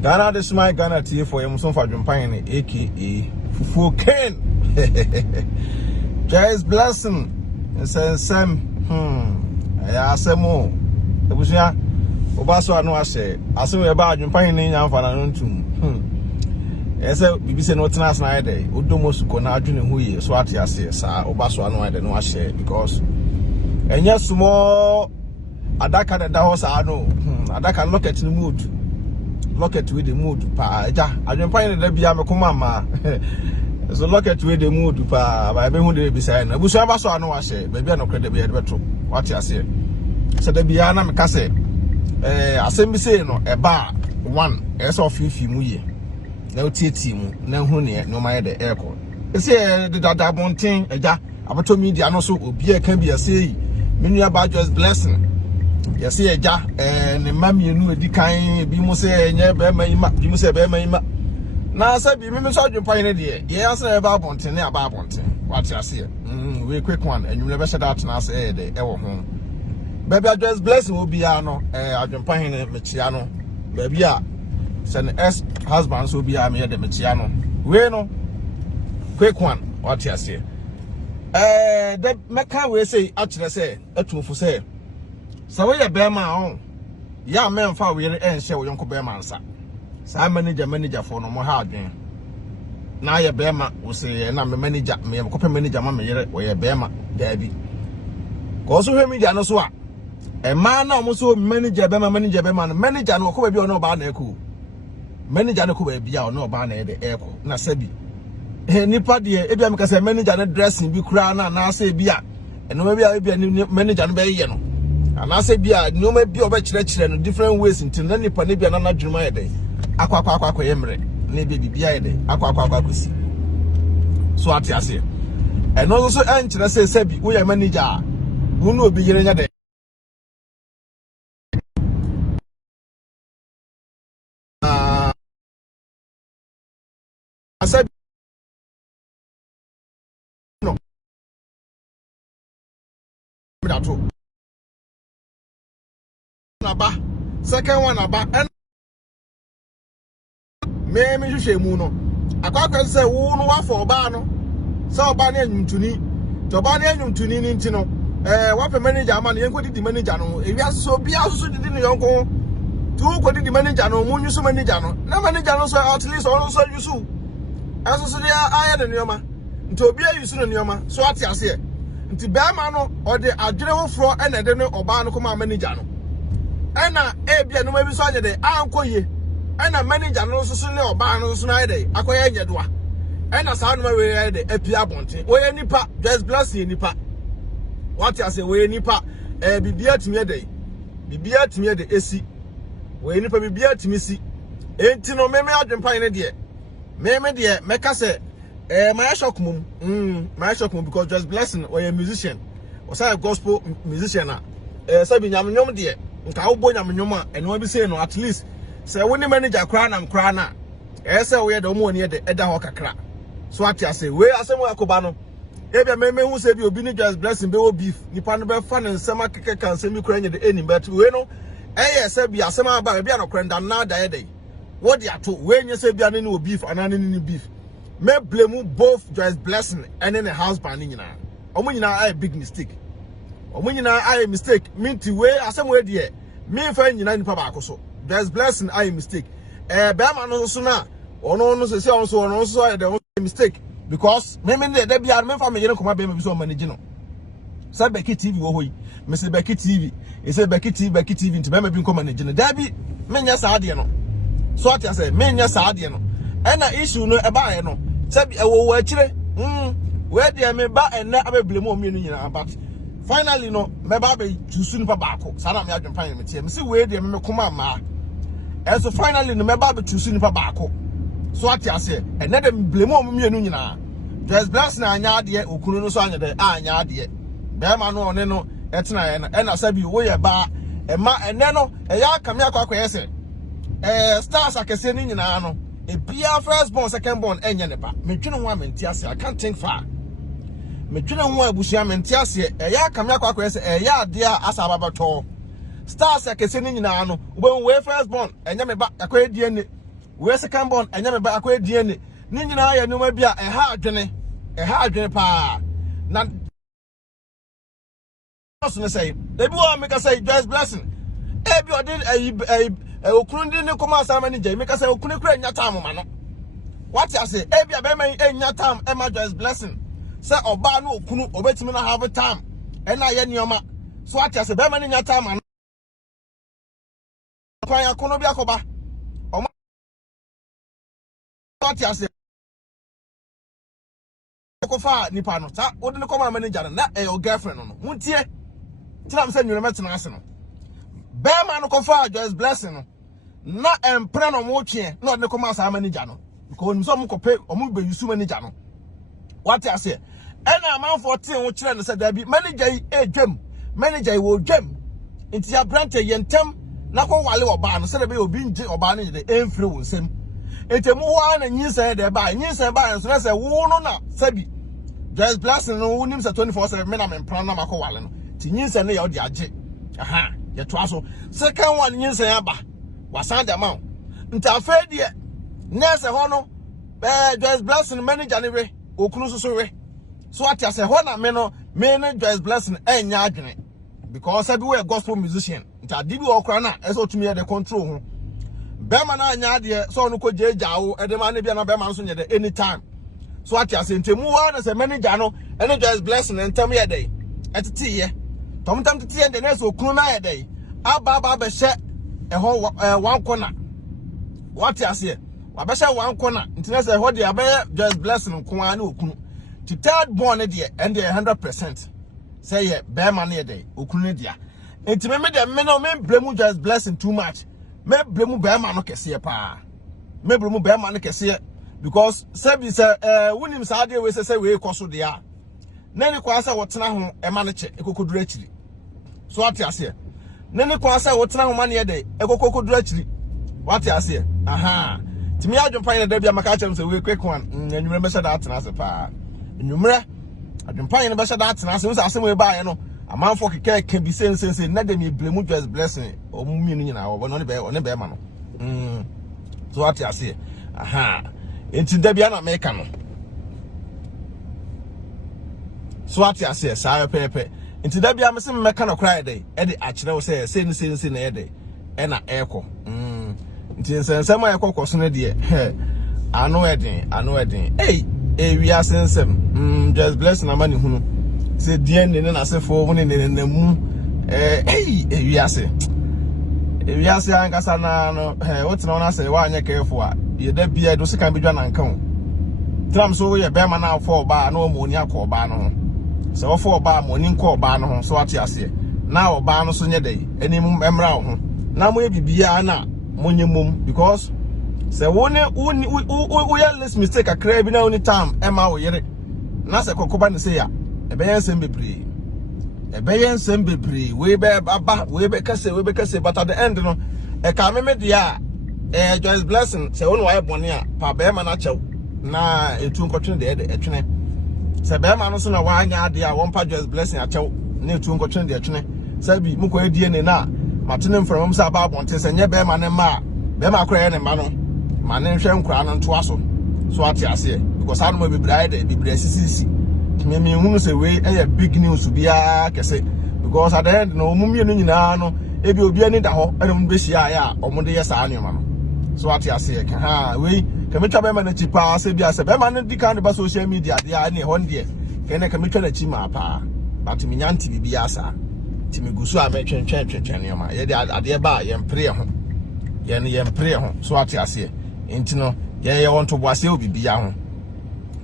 Ghana, this is my Ghana tea for him, some for Jumpine, aka Fufu Ken. Joyce blessing. And says, Sam, I say more. It was ya. Obaso, I know I say. I say about Jumpine in Yanfanantum. Yes, we say no last night. Udomos Conajun, who is what I say, sir. Obaso, I know I say because. And yes, more. Adaka that was I know. Adaka look at the mood. Look at with the mood. Pa, I don't find the Bia Macumama. So look at with the mood. Pa, by being who they be saying. Busaba so I know I say, baby, no credit be better. What you say? So the Biana Macase. I say me say no a bar one as of you muye. No team, no honey, no my the aircon. You say the dada bonting, a ja, I told me the anoso be a can be a say. Many about just blessing. You see a ja and the mammy knew the kind be say, never may you say, Bema. Now, I said, be Mimmy Sergeant Pioneer. Yes, about Bontin, about Bontin. What you see? We quick one, and you never said that to us, the ever home. Baby, I just blessing will be ano, Sergeant Pioneer Michiano. Baby, send S husbands will be a mere the Michiano. We know, quick one, what you see? The Mecca will say, actually, say, a true for say. So we a bear my own. Yeah, man, for we and share with Uncle Bearman, sir. So I manager for no more hard game. Now your bearman will say, and I'm a manager, me a copy manager, mamma, or your bearman, Debbie. Also, hear me, Janos. A man almost manager, manager, manager, no could be no banner cool. Manager no could be no banner the airco, Nasebi. Nipa dear, if I'm a manager dressing, be crown and I say beer, and maybe I'll be a manager and be yellow. And I say, "Bia, no may be over church and different ways until any panibia and not Jumaya day. Aqua emre, maybe be day, aqua. So what I say. And also, answer, I say, Sebi, we are manager. Who will be here in a day? I said, no. Second one about and maybe you say muno. I can't say one for Bano. So Banian to me, to Banian to Nintino. What a manager man, you could the manager. If you are so be also didn't you go to go to the manager, no moon, you so manager. No manager, so at least also you so. As I had a Yoma to be a Yusun Yoma. So what I say. Into Bamano or the Adrenaline floor and I don't know Obano come manager. Ena ebia no mabi so anye de ankoye ena manager no so ne oba no so na de akoye nyedoa ena sa no we de apia bonten we nipa just bless nipa what I say we nipa bibia timi de esi we nipa bibia timi si enti no meme adwempan ne de meme de meka say my shock mum because just blessing or a musician or say a gospel musician sabi nyam de nka ubonya mnyoma eno bi say no at least say woni manager kra na say we de omo ne de eda ho kakra so at ya say we asem akoba no e bia me hu say bi obi ni just blessing be wo beef nipa no be fa ne nsema keke kan say mi kra nye de eni but we no say bi asem aba bia no kra nda na da ye dey what dey ato we nye say bia ne no beef anani ni beef me blame both just blessing and in the house ban nyina omo nyina a big mistake omunyina I mistake minti we asem we de me fa nyina nipa ba akoso there's blessing I mistake be ma no so na ono se ono so de mistake because me de bia me fa me yene koma be me so manage no say BeckyTv wo hoyi me say BeckyTv e say BeckyTv nti be ma bi koma manage no da bi me nya sa ade no so at say me nya sa ade no e na issue no e ba ye no say e wo akire we de me ba ena abeblem o me no nyina but finally no me ba be choose nipa baako sana me adwempan me tie me say we de me koma ma and so finally no me ba be choose nipa baako so ati ase and na dem blame o me no nyina just bless na anya ade okunu no so anya de anya ade be ma no one no etena ye na e na sabi wo ye ba e ma ene no e ya aka me akwa se stars akese ni nyina no e bia first born second born enye ne ba me dwene ho amenti ase I can't think far me dwene ho abusia menti ase ya aka me akwa se ya ade a asa babato stars akese ni nyina no we first born enye me ba akwa die ne we second born enya me ba akwa DNA ni nyina ya numa bia ɛha adwene pa na so ne say ebi wo make say Joyce blessing ebi odin okunu din ne koma asama ni jai make say okunu kura nya time ma no what you say ebi abema nya time e ma Joyce blessing say oba no okunu obetimi na have time e na ye nioma so what you say bema ni nya time ma no kwa ya kono bi akoba o what you say ko fa nipa no ta odin koma manager na e your girlfriend no muntie tiram say nyure metena ase no bema no ko fa Joyce blessing no na empre no mo twe na odin koma asa manager no ko nso mo ko pe o mo be yusu manager no what you say ena man 14 wo kire no say da bi manager yi edwam manager yi wo dwam nti ya brante yentem na ko wale oba no say da be obi nje oba no de enfre wo nsem etemu wa na nyinsa de ba nyinsa ba nso na say wo no na sabi Joyce blessing no wonim say 24/7 me na me plan na makọ wale no ti nyinsa ne ya odi age aha ye to aso second one nyinsa ya ba wasan de ma nti afa de nurse ho no Joyce blessing manager ne we okunu so we so atia say ho na me no me ne Joyce blessing enya adwene because sabi we gospel musician nti adi bi okra na eso tumi ya de control ho bema na anya de so no ko jejawo edema ne bia na bema nso nye de anytime so atia say ntemu wa na say manager no ene Joyce blessing ntem ye dey etete ye tom tete ye de na so okunu na ye dey aba be hye eho one corner what you say wabesha one corner ntina say ho de abe Joyce blessing nko an okunu to third born de and the 100% say ye bear man ye dey okunu dia ntime me de me no me blame Joyce blessing too much me blame bear man no kese pa me blame bear man no kese because say say wonim sa de we say we koso dia na ni kwa say wotena ho e ma no che ekokodura chiri so what you say na ni kwa say wotena ho ma ne ye dey ekokodura chiri what you say aha timi adwempan na da bia maka chem say we quick one enwumre be da atena se pa enwumre adwempan na be da atena se wo asem we ba ye no amanfo keke ka bi sense na dem e blame Joyce blessing o mu mi no nyina wo no be ma no so what you say aha enti da bia na meka no so what you say sa pepe enti da bia me se meka no cry dey e de akire wo say say na ye dey e na eko nti nsensem a ekokoso ne de ano edin wi asensem Joyce blessing Amanehunu say DNA ne na sefo wo ne mu wi ase ankasa na no wotina na say wa anya kefo a ye da bia do sika bedwa na nka ho tram so ye be ma na afọ ọba na o mo ni akọ ọba no se wo fọ ọba mo ni nkọ ọba no ho so ate ase na ọba no so nye dey enim emra ho na mo ye bibia na monye mum because say wo less mistake akra bi na only time e ma wo yere na say kokoba ne say ya e be yen sem bebre we be aba we be kase but at the end no e ka me dia Joyce blessing say won wa bone a pa be ma na chew na etu nkotwe de etwene say be ma no so na wa anya ade a won pa Joyce blessing a chew na etu nkotwe de etwene say bi mu ko adie ne na matene mfram sa ba bonte se nye be ma ne ma be ma kra ne ma no ma ne hwe nkra no nto aso so ate ase because anu ma bibra sisi me hunu se we big news bia kese because at the end no mumie no nyina no ebi obi ani da ho ene mu besia ya omude ye saa anema no so ate ase ke ha we kemetwa be ma na chipa se bia se be ma ne dika ne ba social media dia ne ho ndie ke ne kemetwa na chi ma pa but me nyanti bibia asa ti me gusu a me twen ne ma ye de ade ba ye mpre ho so ate ase enti no ye want to boase obibia ho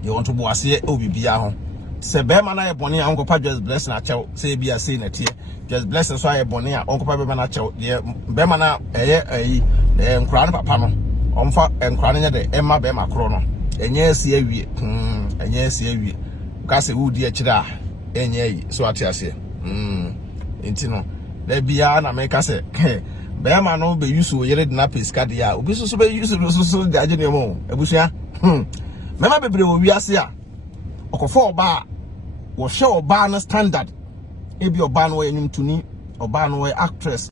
ye want to boase obibia ho se be ma na ye bone a onko pa Joyce blessing a chew se bia se na tie Joyce blessing so ye bone a onko pa be na chew ye be ma na nkura no papa no omfa nkura no nye de emma be ma kro no enye asi awie ka se wudi a kira enye yi so ate ase enti no da bia na me ka se be ma no be yusu yere de na pesca dia obi so be yusu so de age ne mo ebusua me ma bebre wo wiase a okofo oba wo hwe oba na standard ebi oba no ye nyumtuni oba no ye actress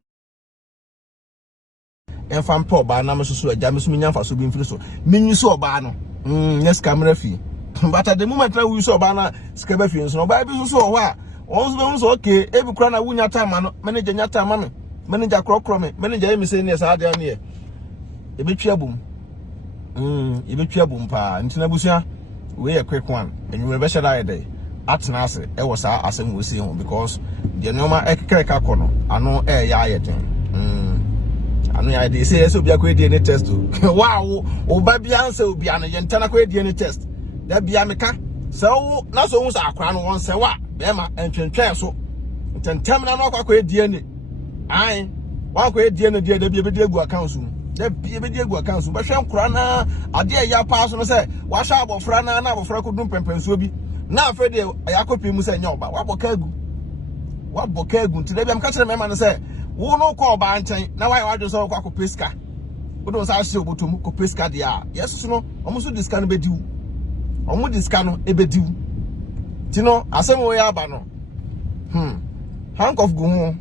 en fan po ba na me so agya me so nya fa so bi mfiri so menyi so oba no yes camera fi but at the moment na we so oba na skaba fi so oba bi so ho a on so okay e bi kura na wunya time no manager nya time no manager krokro me manager me say ne sa ade ne e be twa bum e be twa bum pa ntina busua we a quick one and you be share day atena ase e wo sa asem we see ho because the normal ekreka kono ano e ya ayeten ano ya dey say so bia ko DNA test wow o ba bia answer obi an ye ntana ko DNA test da bia meka so na so hu sa akra no won se wa be ma entwentwen so ntentem na no akwa ko DNA ai wa ko DNA dia da bia be di egu account so da bia be di egu account so ba hwe nkura na ade ya pa so no se wa hwa abofra na abofra ko dum pempensuo bi na afa de ayakopi mu se nya oba wa boka egu nti da bia mka kire mema no se wo no ko oba nchen na wa wadwo so kwa ko peska wo don sa hye obotom ko peska dia yes no omo so diska no bediwu omo diska no ebediwu ti no asem wo ya aba no handcuff go ho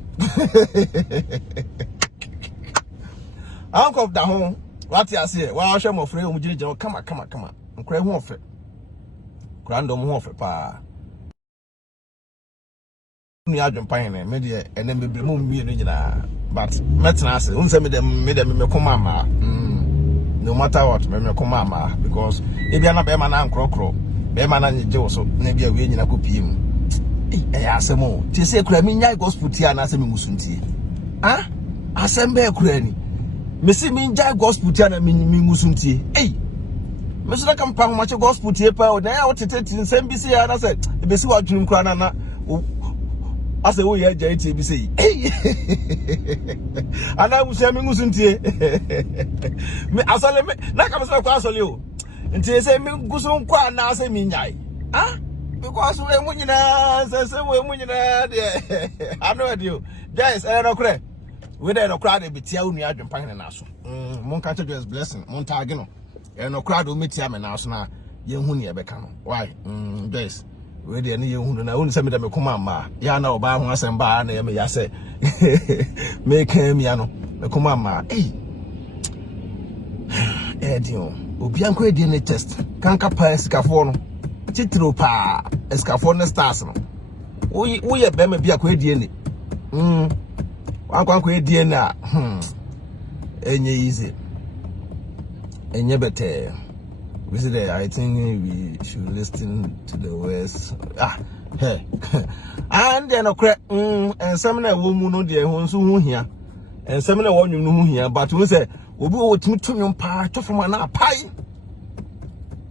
handcuff da ho what you say wa hwe mo frɛ omo gire kama nkra hu ofe kra ndo mo ho ofe pa ni AdwenepaheneTv me de ene bebre mo mie no nyina but metna ase unse me me koma ma no matter what me koma ma because e bia na be ma na nkrokro be ma na nje wo so na bia we nyina kopie mu asemo ti se kura mi nyai gospel ti ana asemi musuntie asembe kura ni me si mi nyai gospel ti ana mi musuntie me so na kam pa ho gospel ti pa o na ya wotete ti nsem bi se ya na se e be si wa dwunim kura na ase wo ye jai ti bi sei ana busia mi ngusuntie me asale me na ka so kwa asole o nti se mi ngusun kwa na ase mi nyai because we munyina se we munyina de ano de o Joyce no kre we de no kra de betia unu AdwenepaheneTv na so mon ka Joyce blessing mon tag no no kra de metia me na so na ye hu ne ye beka no why Joyce we de ne ye hu na unu se me de me koma ma ya na oba ho asem ba na ye me ya se me kan mi ano me koma ma dio obi an ko e DNA test kan ka pa sikafo no titro pa escafo ne stars no wo ye be ma bia ko DNA wan ko DNA enye easy enye better we say I think we should listen to the words hey and then okre ensem na wo mu no de ho nso hu hia ensem na wo nwum no hu hia but we say obi wo timi tunwum pa tofoma na apai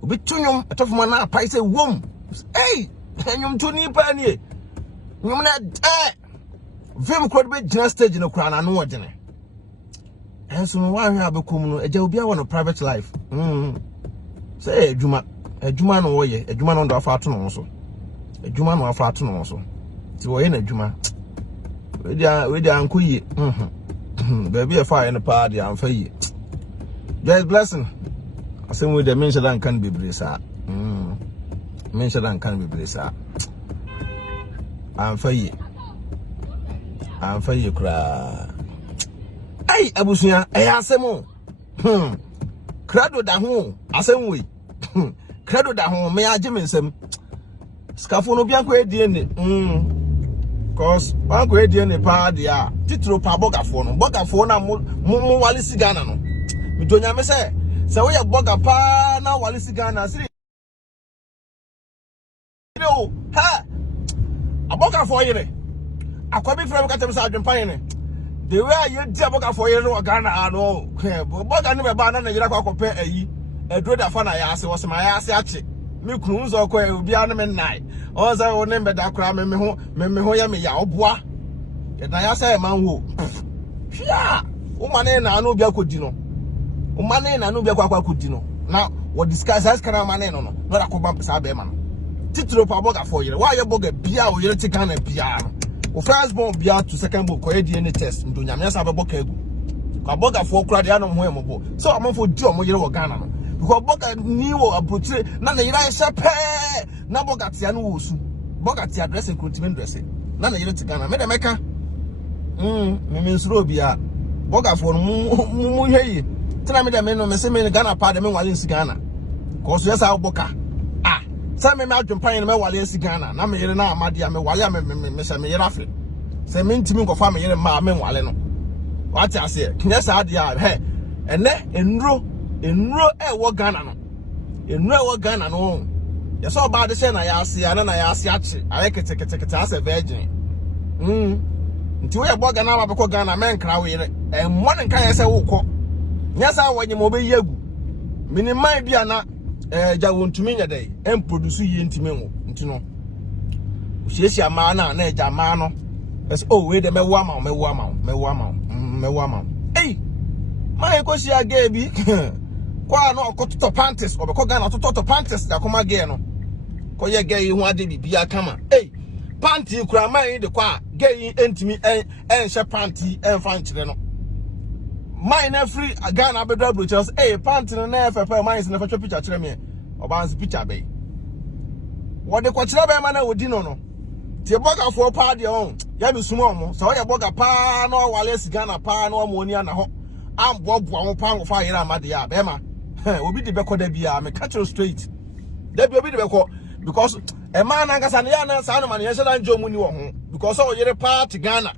obi tunwum atofoma na apai say wom enyum tuni pa ni nyum na vim kro be gina stage no kra na no wodene enso no wa hwa abekom no eja obi a wo no private life say adwuma no wo ye adwuma no ndo afa ato no so adwuma no afa ato no so ti wo ye na adwuma we dia ankoyi baby e fa ye no pa dia amfa yi Joyce blessing asem we de mention dan kan bebre sa mention dan kan bebre sa amfa yi kra abusuya asem krado da ho asem we krado da ho me age mensem skafo no bia ko edie cause one ko edie ne pa dia titro pa bogafo na mo wale sigana no mi donya me se we ye boga pa na wale sigana siri no ha abogafo yire akwabi frem ka tem sa AdwenepaheneTv the way you di abogafo yire no Ghana no boga ne be ba na yira kwa kope ayi edro da fa na ya ase wose ma ya ase ache mi kunu nzo ko obi anu me nai o za wo ne be da kra me ho ya me ya oboa e na ya say man wo hia o mane na anu bia kodi no o mane na anu bia kwa kodi no na wo discuss as kana mane no na da ko bam sa be ma no titro pa boga for yere wa ye boga bia o yere tika na bia no o first born bia to second born ko DNA test ndo nyame sa be boka egu kwa boga for kra de anom ho ye mo so amfo di o mo yere wo Ghana no because boga ni wo abutre na yira shepe na boga tia no wo su boga tia dressing continue dressing na yira tika na me de meka me nsuro bia boga for mu hye tena me de me no me se me Ghana pa de me wale nsi Ghana ko so yesa boka ah se me adwempan me wale nsi Ghana na me yere na amade me wale me se me yere afi se me ntimi nkofa me yere ma me wale no what I say knyesa ade a he ene enro e wo Ghana no enro e wo Ghana no yeso ba de se na ya ase ana na ya ase achi aye kete ase virgin nti wo ye boga na ba ko Ghana men kra we yere mo ne kan yese wo ko nyasa wanye mo be yagu minimai bia na ja wontumi nya dai em produce yi ntimi wo nti no hiesia ma na eja ma no es oh we de mewo ama eh mai ko sia ga bi kwa no okoto panties obeko Ghana toto panties da koma ge no ko ye ge yi ho ade bibia kama eh panty kura mai de kwa ge yi ntimi she panty fa nkyere no mine free Ghana bedra brochures panty no na fefe mine se na fecho picture kire me obanse picture be wo de ko kire be ma na odi no tie boga for pa de on ya bi sumo mo so ye boga pa no wale si Ghana pa no mo ni ana ho ambobo ho pa ngofa yere amade ya be ma obi de beko da bia me catch straight da bi obi de beko because e man na ngasa na ya na sa no man ye sheda njo mu ni wo ho because o yere pa to Ghana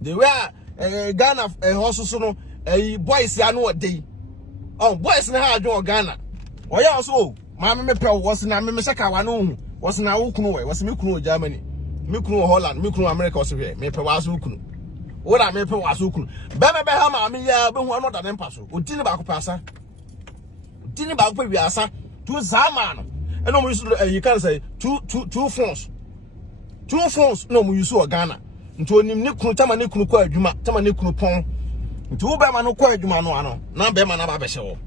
the way Ghana hosusu no boys ya no dey boys na ha adwo Ghana o ya so ma me pe was na me shaka wa no was na wo kunu we was me kunu Germany me kunu Holland me kunu America was here me pe wa so kunu wo na me pe wa so kunu be ha ma me ya be hu another dem paso odini ba ko pasa odini ba ko pe wiasa to zama no and no use you can say two phones no mu use Ghana nti onim ne kunu tama ne kunu kwa adwuma tama ne kunu pon nti wo be ma no kwa adwuma no ano na be ma na ba behye wo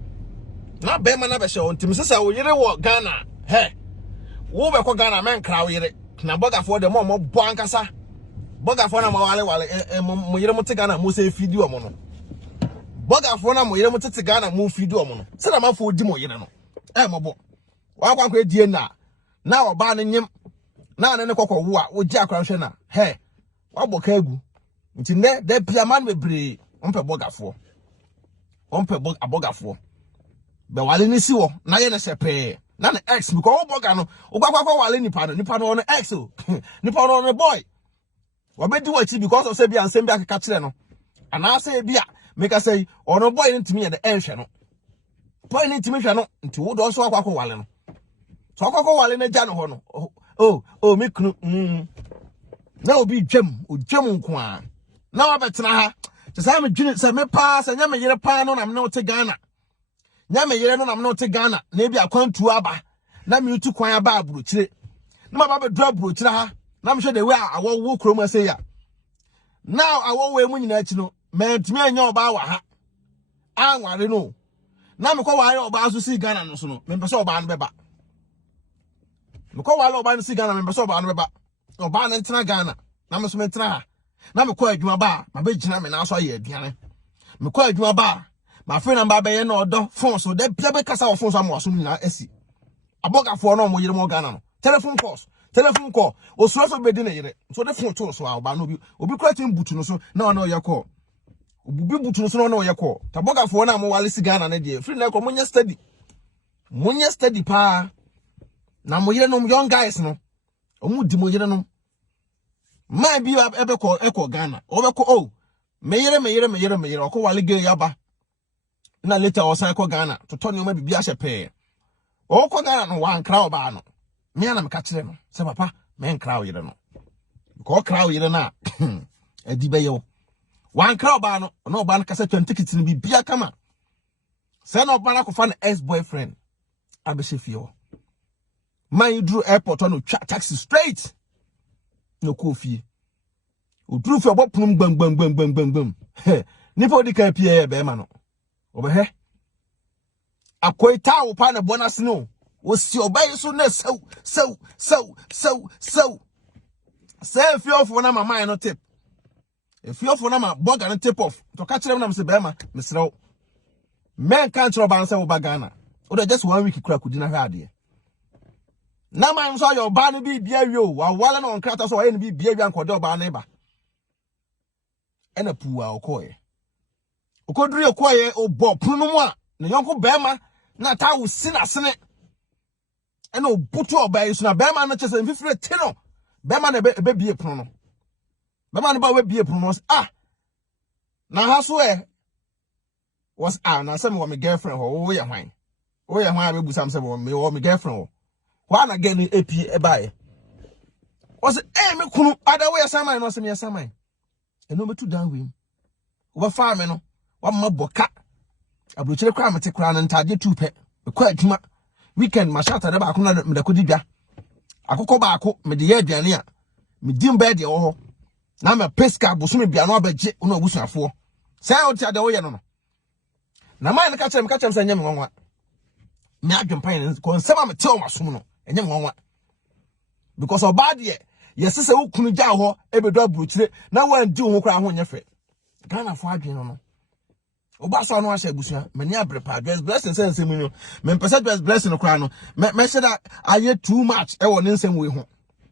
na be ma na behye wo nti mesesa wo yere wo Ghana he wo be ko Ghana men kra wo yere na boga for de mo bo ankasa boga for na mo wale mo yere mo te Ghana mo se video mo no boga for na mo yere mo te Ghana mo video mo no se na ma fo di mo yere no mo bo wa kwa die na oba ne nyem na ne kokko wo a wo gi akra hwe na he wa boka egu nti ne de piaman bebre onpe bogafo abogafo be wale ni si wo na ye ne sepe na ne ex because wo boga no wo kwakwa wale nipa no ex o nipa no boy wo be di wachi because of say bia nsem bia keka kire no ana say bia make I say ono boy ntimi ye de enhwe no boy ntimi hwe no nti wo do so kwakwa wale no so kwakwa wale na ja no ho no me kunu na obi dwam nko a na wabetena ha te say me dwene say me pa say nya me yere pa no na me no te Ghana nya me yere no na me no te Ghana na bi akwantu aba na me utu kwan aba aburochire na ma ba be dra aburochire ha na me hwe de we awo wo krom ase ya now awo we mu nyina achi no me ntimi anya oba wa ha anware no na me ko wa ya oba so si Ghana no so no me pese oba no beba me ko wa la oba no si Ghana me pese oba no beba oba no ntena Ghana na me so me ntena ha na me ko adwuma ba ma be gina me na so ye aduane me ko adwuma ba ma fe na ba be ye na odo phone so de bia be kasa wo phone so am so nyina asi abogafo no mo yire mo Ghana no telephone call osuro so be di na yire so de phone to so a oba no obi kura tin butu no so na ona ye call obi butu no so na ona ye call tabogafo na mo wale si Ghana na de free na ko munya study pa na mo yire no young guys no omu di mo yire no man bi ebe ko Ghana obeko me yere okọ wale ge yaba na later osan ko Ghana to toni o ma bibia hyepe okọ Ghana no wan kra oba no me na me ka kire no se papa me nkra o yere no ko kra o yere na edi be yo wan kra oba no na oba no kasa 20 ticket ni bibia kama se na oba na ko fa na ex boyfriend abehye fie man you drew airport on taxi straight no coffee o drew for about plum bang nipo di kan pie be ma no obehe akoita wo pa na bonus no wo si obay so na so say feel for na mama no tip if you for na ma burger no tip off to catch them na me say be ma me srew men kan tro ban say wo ba Ghana o de just 1 week kura kudi na hwa ade na man so your ba no bi bia wi o wa wala no nkrata so wa ni bi bia wi ankode oba na ba ena pu a okoye okoduri ekwaye obo pono mu a ne yonko bema na ta wo sina sene ena obutu oba yesu na bema na chese mfifire te no bema na ebe bie pono no bema na ba we bie pono no na ha so was na say me wo me girlfriend ho wo ye hwan abebu sam say wo me girlfriend ho why na get ni ap e bae was me kunu ada we yasaman no say me yasaman eno metu down we wo fa me no wa maboka abrochire kwa mete kra na ntaje tupe kwa adwuma weekend mashata de ba ko na me da kodi bia akokọ ba ko me de ye aduane a me dim bed ye wo ho na me pesca boso me bia no abaje ono abusuafo say o ti ade wo ye no na man na ka chem say nyem nwanwa me adwempan ko nsema me te o masom no enyem nwanwa because oba de yes say wo kunu gya ho ebedo abrochire na wan di ho kra ho nyefe Ghana fo adwen no oba so no ahye abusua mani abrepa blessing sense me no me pese blessing no kra no me say that aye too much e wo nsem we ho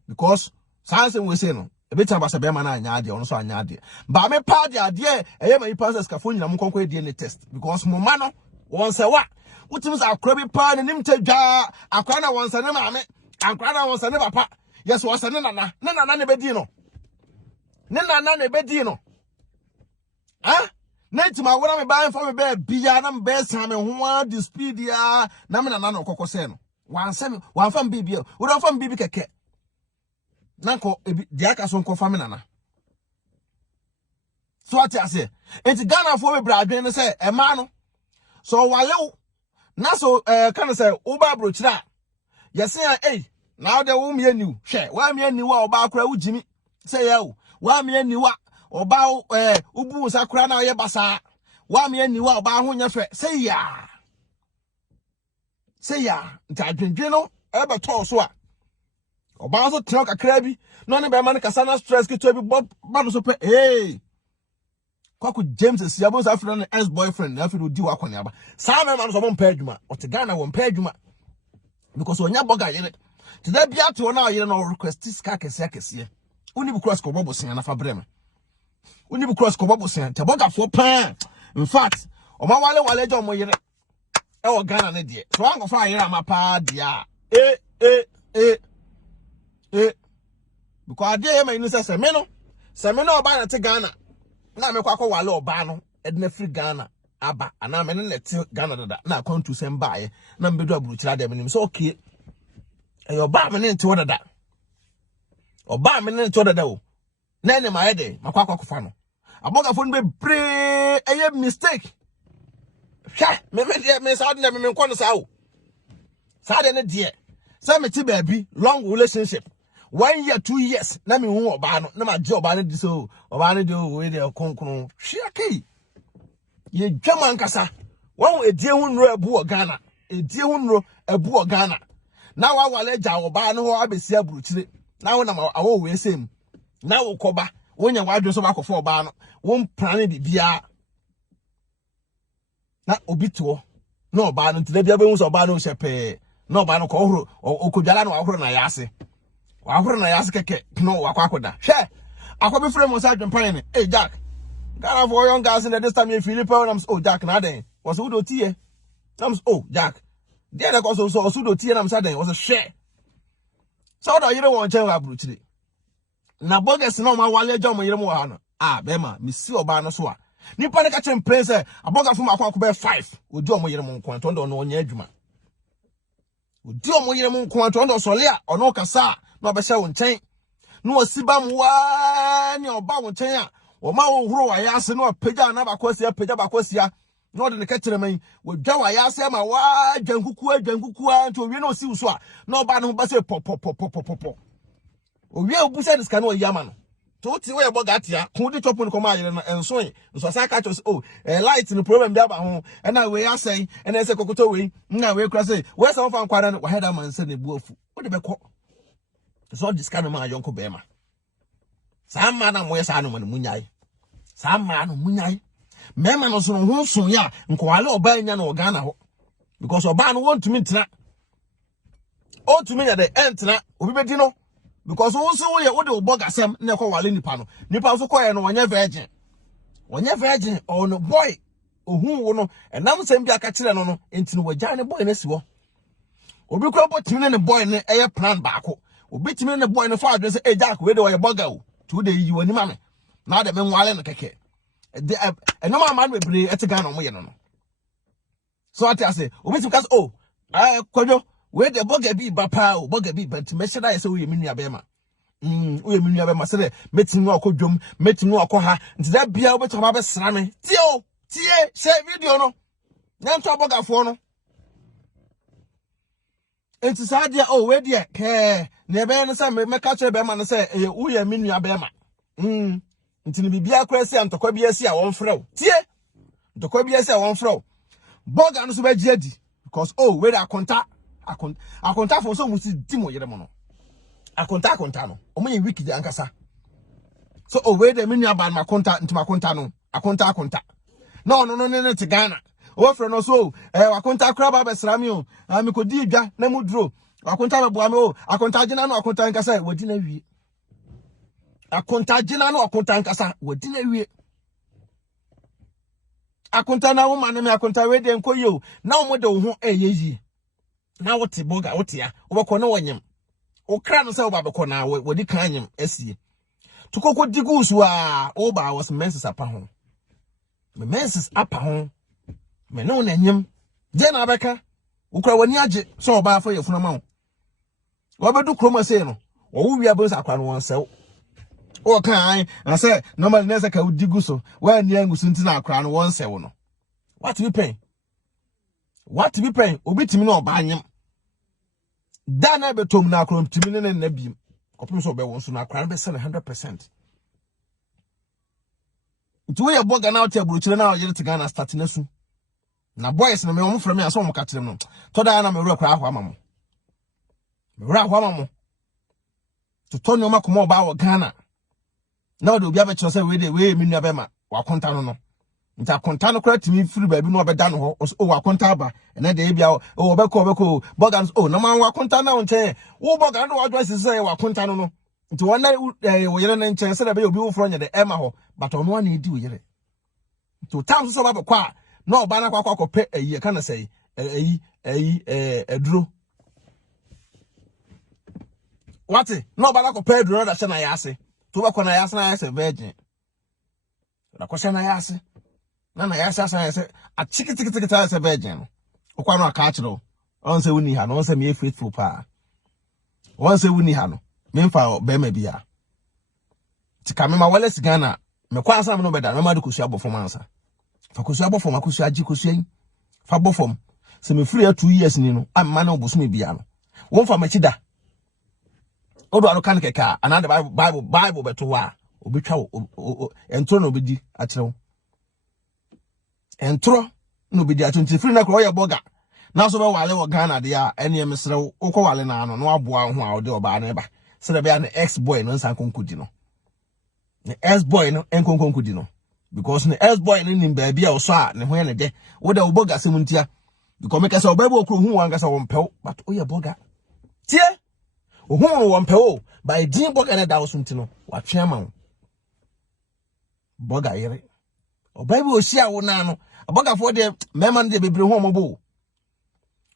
because sense we say no ebeta ba se be ma na anya ade ono so anya ade ba me pa de ade eye ma yipa skafo nyina mo konkɔ DNA test because mo ma no won se wa wutimi sa akra bi pa ne nim tadwa akra na won se ne ma me akra na won se ne papa yes won se ne nana ne bedi no ne nana ne bedi no na itima wona me ban fa me be bia na me be san me ho di speed ya na me nana no kokɔ se no wan se me wan fa me bia wo don fa me bi keke nanko di aka so nko fa me nana so ati ase enti Ghana fo be bra adwen se e ma no so wale na so kan se wo ba brochira yesi a now the wo me niu hwe wa me niu a oba akora wo jimi se ya wo wa me niu a oba ubu sakura na ye basa wa me niu a oba ho nya fe se ya nta adwendwe no e be to so a oba so tro kakra bi no ne be ma ne kasa na stress ke to bi ba no so pe kwaku James siabo sa friend ex boyfriend na fi do di wa kwani aba sa me ma no so mo mpa adwuma o te Ghana wo mpa adwuma because onya boga yere te da bia to na yere no request ska kese uni bu cross ko bobo sen na fa brem uni bu cross ko bobo sen te boga fo pa in fact o ma wale je o mo yere e wo Ghana ne de so an go fa yere ama pa dia because ade ma inu se me no oba na te Ghana na me kwa wale oba no edna free Ghana aba ana me ne te Ghana dada na akwantu sem baaye na mbedu aburuchira dem nim so okay oba me ne te wodada oba me ne te wodada o na ne ma yede makwa fa no aboga fo no be bre eye mistake hwa me sa de me nko no sa o sa de ne de sa me ti baabi long relationship 1 year 2 years na me hu oba no na ma je oba ne di so oba ne de o we de konkon hwia ye dwaman kasa won edie hu nro abu o Ghana edie hu nro abu o Ghana na wa wale ja oba no ho abesi aburuchire na wo na awo we sem na wo koba wonya wadwe so bakofo oba no won plan bibia na obito na oba no tire bia be hu so oba no shepe na oba no ko horo okodwala na wa horo na yase keke no wakwakoda hwe akwabe frame mo sa dwempan ne Jack Ghana for young guys in this time in Philippines and I'm Jack na den was who do tie I'm Jack there that also so do tie na say was a share so do you don't want chen abruchire na bogus na ma wale jo mo yire mo ha no be ma mi si oba no so a nipa ne ka chen prince aboga fo makwa be 5 odi o mo yire mo nkwan to ndo no onya adwuma odi o mo yire mo nkwan to ndo sole a ono kasa na obehye wo nchen no osibam wa ni oba wo nchen a o ma wo huro wa yase no pagya na bakosia no de ne ka kire man wo dwa wa yase ma wa dwankuku nto wie no si uso a na oba no ba se pop o wie obusa diska no yama no to ti we boga tia ko di chopo ni ko ma yere na enso nso sa ka chos light ni problem bia ba ho na we yase na se kokoto we na we kura se we se fa nkwara no wa header man se ne buafu o de be ko so diska no ma yonko be ma sa ma na mo yesa no munyai sa ma no munyai mema no so ho so ya nkwale oba nya na Ghana ho because oba no want to me tena o to me ya the entra obi be di no because wo so ye wo de oboga sem na ko wale nipa so ko ye no wonye virgin on boy ohun no enam sem bia ka kire no no enti no wagya ne boy ne si wo obi kwa botimi ne boy ne eye plan baako obi timi ne boy ne fa adwe se eja ko we de wo ye boga o tu de yi wani ma me na de me nwale no keke de enoma man bebre etiga no mo ye no so ati ase obi timi kas oh kwadwo we de boga bi ba pa o boga bi but me sheda ye se wo ye minu abema we minu abema se de metimi akodwom metimi akoha nti da bia obi tuma be sra me tie share video no nyanto boga fo no enti sadia oh we de ke na be no se me ka che be ma no se wo ye minu abema nti ni bibia kura se antokwa bia si a won frew tie antokwa bia si a won frew boga no so be giadi because oh we da akonta for so musi dimo yere mo no akonta no o me wiki de ankasa so oh we de menu aban makonta nti makonta no akonta no ne te Ghana o fre no so akonta kra ba besra mi o mi ko di dwa na mu duro akonta be boa me o akonta gina no akonta ankasa wadi na wie akonta gina no akonta ankasa wadi na wie akonta na wo mane me akonta we de nkoyi o na wo de wo ho eyeyi na wote boga wote ya obekọ na wonyem okra no se obabekọ na wodi kan anyem asie tukoko digusu a oba was menses apa ho me menses apa ho me no na anyem je na abeka ukra wani age so oba afọ yefuna ma wo bedu kroma se no wo wi abonsa akwa no wonsew o kan na se normal nese ka digusu wa ni angusu ntina akra no wonsew no what be pain obi timi na oba anyem dana betom na akrom timi ne na biem kopim so be won so na akra be 100%. Nti we ye boga na oti aburuchire na oyere te Ghana start na su na boys na me won frame aso mo ka kire no to da na me wura kwa ahwa amamo me wura ahwa amamo to to no makomo oba wo Ghana na obi abekire se we de we minu abema wa konta no nta konta no kra timi firi ba bi no obeda no ho o wa konta ba ene de bia o obeko boga o na man wa konta na nche wo boga no wa Joyce se wa konta no nti wona wo yere na nche se da be obi wo fro nya de ema ho but ono na edi wo yere to tam so ba kwa na oba na kwa kope ayi ka na sei eduro wati na oba na kope eduro da she na yase to ba kwa na yase virgin na kwa she na yase na yasa say a chiki say virgin okwa no aka achiro on say wuni ha no on say me faithful pa on say wuni ha no me mfa be ma bia tika me ma wale Ghana me kwa asam no beda me ma de kosu abofom ansa fa kosu abofom akosu agi kosu yin fa bofom se me free 2 years ni no amma na obosu me bia no won fa machida odo aro kan keka ana de bible beto wa obetwa entro no obedi achiro entro no be dia 23 na ko ye boga na so be wale wo Ghana de a ene ye mesre wo ko wale na ano no aboa ho a wo de oba na ba se de be an ex boy no nsan konkudi no the ex boy no enkonkudi no because the ex boy no nim ba bia wo so a ne ho ye ne de wo de wo boga semuntia because make say oba be okru hu wan gasa wo mpew but o ye boga tie o hu wo mpew by din boga na da wo sunti no wa twema wo boga yere oba be o hia wo na no aboga for de mema de bebre ho mobo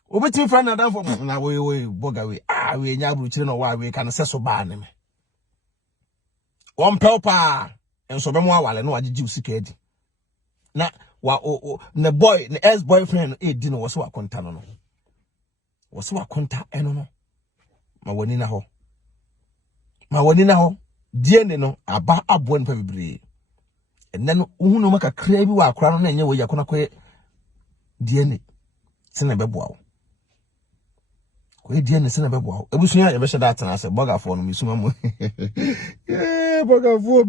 obetimi friend na dan for na we boga we we nya buru chire no wa we kan se so ba ne me won pelpa enso be mo awale no agigi usika edi na wa ne boy ne ex boyfriend edi no wo so akonta no wo so akonta eno no ma woni na ho die ne no aba abo npa bebre enen uhu no maka kra bi wa akra no na enye wo yakona kwe die sene beboa wo kwe die sene beboa wo ebusun ya be sheda atana se boga fo no misuma mo yeah boga fo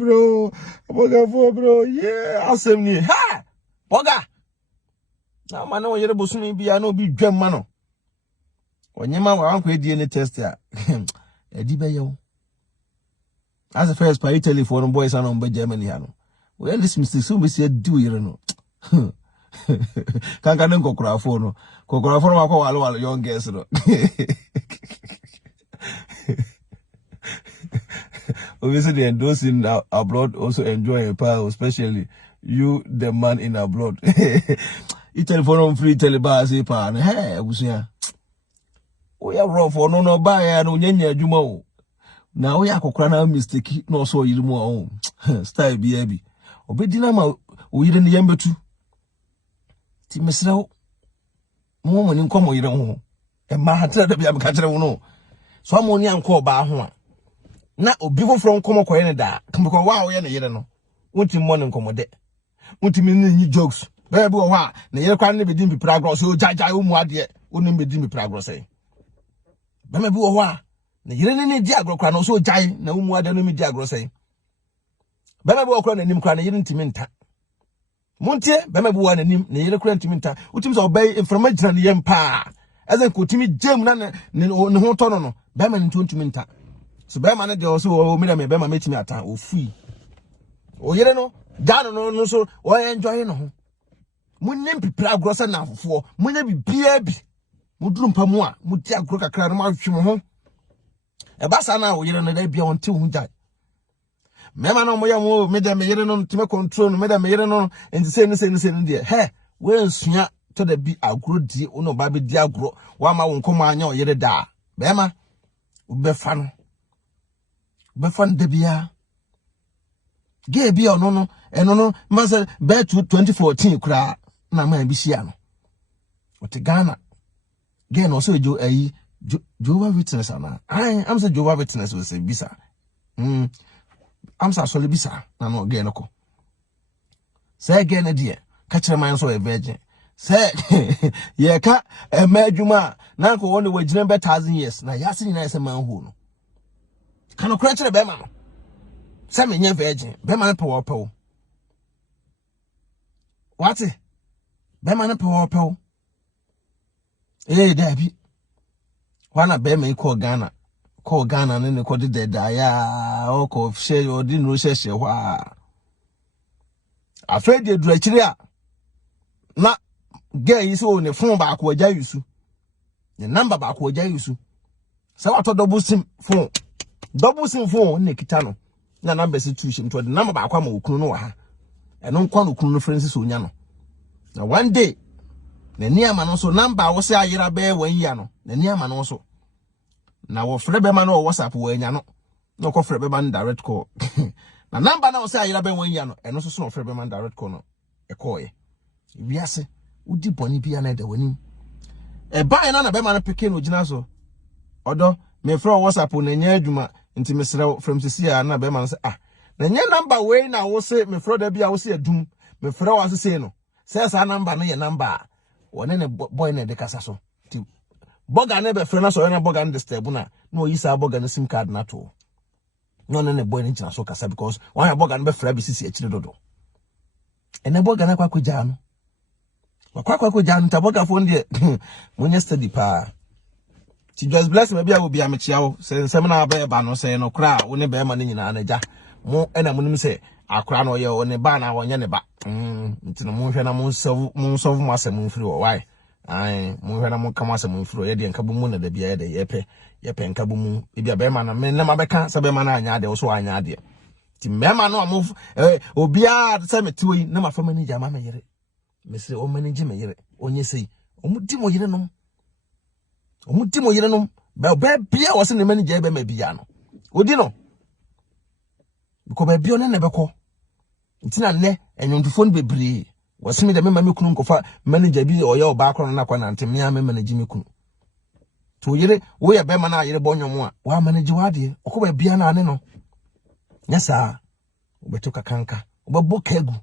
bro yeah asem ni ha boga na ma na wo yere bosun bi ya na obi dwam ma no onyema wa kwe die test ya edi be yo as the first by telephone boys and on Germany ya no well this mistake so be say do you know kan den kokora phone no akwa wale young girls no obviously the endorsing abroad also enjoy a power especially You the man in abroad. You telephone free telebars pa na hey abusia. We are rough for no buy no nyanya adwuma o. Na we akokra na mistake no so yiri mu o. Style bi abi. Obedi na ma o yiri ne yembetu. Ti mesra mo mo ni nkomo yiri ho. E ma hatra da bia me ka kire wo no. So amoni anko ba ho a. Na obi foforo nkomo koye ne da. Because wa wo ye ne yiri no. Wonti mo ne nkomo de. Wonti mi ni jokes. Baby wo ha na yiri kwa ne be din bi progress o jaja wo mu ade. Woni be din bi progress e. Bema bi wo ha na yire ne di agro kwa no so jai na wo mu ade no mi di agro sei. Bema bi wo kwa na nim kwa na yire ntimi nta. Montie bema bi wo na nim na yire kwa ntimi nta. Utim so obey information na yem pa. Ezen ko timi jam na ne ho to no bema ne ntimi nta. So bema ne de o so o mi na me bema metimi ata o fui. O yire no dan no so o enjoy no ho. Munyem pipra agro sa na afofo. Munya bibia bi. Mudrum pamu a muti agro kakra no ma hwem ho e basa na wo yire no da bia wonte hu jai mema no moya mo me da me yire no time control no me da me yire no enti se no de he we nsua to da bi agro di uno ba bi di agro wa ma won komo anya o yire da bema ubefa de bia ge bia no eno no ma se be 2014 kura na ma bi sia no o te Ghana. Again, also Jehovah Witness, I'm saying Jehovah Witness will say bisa. I'm sorry bisa. No again oko. Say again dear. Catch a man so a virgin. Say ye ka a majuma. Now go on the way 1,000 years. Now yasin nice a man who can crunch a beman. Some in your virgin. Beman power. What's it? Beman power. Eh, Debbie. Wana be me call Ghana and then call the ya or call share or didn't share wa. Afraid you do a chiria. Not gay is on the phone back where Jayusu. The number back where Jayusu. So I thought double sim phone. Double sim phone, Nikitano. Na number situation to the number back one ukuno. And non quan ukuno Francis Unyano. Now one day. Na nia ma no so number wo se ayira be wan no na nia ma no so na wo frɛ be ma no WhatsApp wanya no no ko frɛ be ma direct call na number na wo se ayira be wan no eno so no frɛ be ma direct call no e call ye wiase udi boni bia na da wani e ban na be ma no peke no gina so odo me frɛ WhatsApp na nya adwuma nti me srɛ from sisia na be ma no se na nya number we na wo se me frɛ da bia wo se adum me frɛ wo se no se sa number no ye number one ne boy na de kasa so ti boga na be frena so na boga disturb na no yi sa boga na sim card na to no ne boy ni china so kasa because one boga na be frena bi sisi e chire dodo ene boga na kwa ja no kwa ja no ta boga fo ndie monye study pa ti just bless me bia wo bia me chia wo se na ba ba no se no kra wo ne be ma ne nyina na ja mo ena mo nim se akra no ye wo ne ba na wo nye ne ba ntino mo hwe na mo solve mo asem mfiri wo why mo hwe na mo kama asem mfiri ye de nka bu mu na da bia ye de ye pe nka bu mu e bia be ma na me na ma be ka se be ma na anya de wo so anya de ti me ma no mo obia se me tiwi na ma fa manager ma me yere me se o manage me yere onye sei omudi mo yere no be bia wo se ne manager be ma bia no odi no ko be bia ne be ko ntina ne enyondufo no bebre wasimi da mema mekunu nkofa manager bi oye oba akro na kwa na nteme ya manager mekunu to yire wo ye be ma na yire bonyomo a wa manager wade okoba bia na ane no nyasa obetoka kanka obabo kegu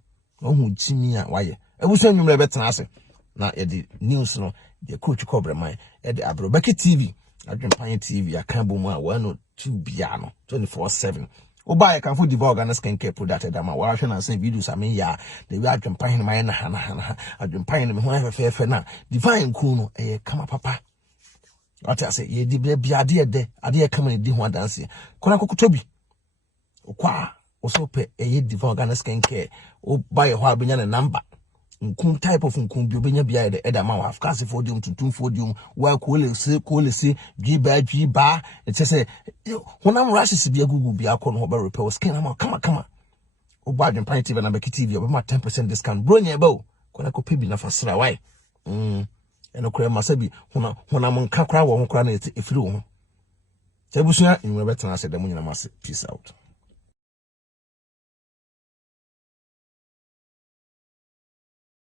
ohu timi a waye ebuso nwumre betena ase na ye di news no de coach Cobreman ye de BeckyTv AdwenepaheneTv akambo mu a 102 bia no 24/7 Oba can for the organic skincare product that my wife and send videos. I mean, yeah, the Adwenepahen my hana Adwenepahen me who fair na divine kuno come up papa. What I say, ye di be ade de come in di ho dance. Kona kokotobi. Okwa also pe divine organic skincare. O buy a ho benya number. Nkum type of nkum bi obenya bia de eda ma half cast fodium to 2 fodium wa ko le se dwi ba it say honam rashes bia gugu bia ko no be repair skin am kama Oba AdwenepaheneTv na BeckyTv obema 10% discount bro nya eba o kona ko pebi na fasra why eno kura masabi hona monka kra wo ho kra na efiri wo ho. Sebusua inwe betena ase dem nyina mase peace out.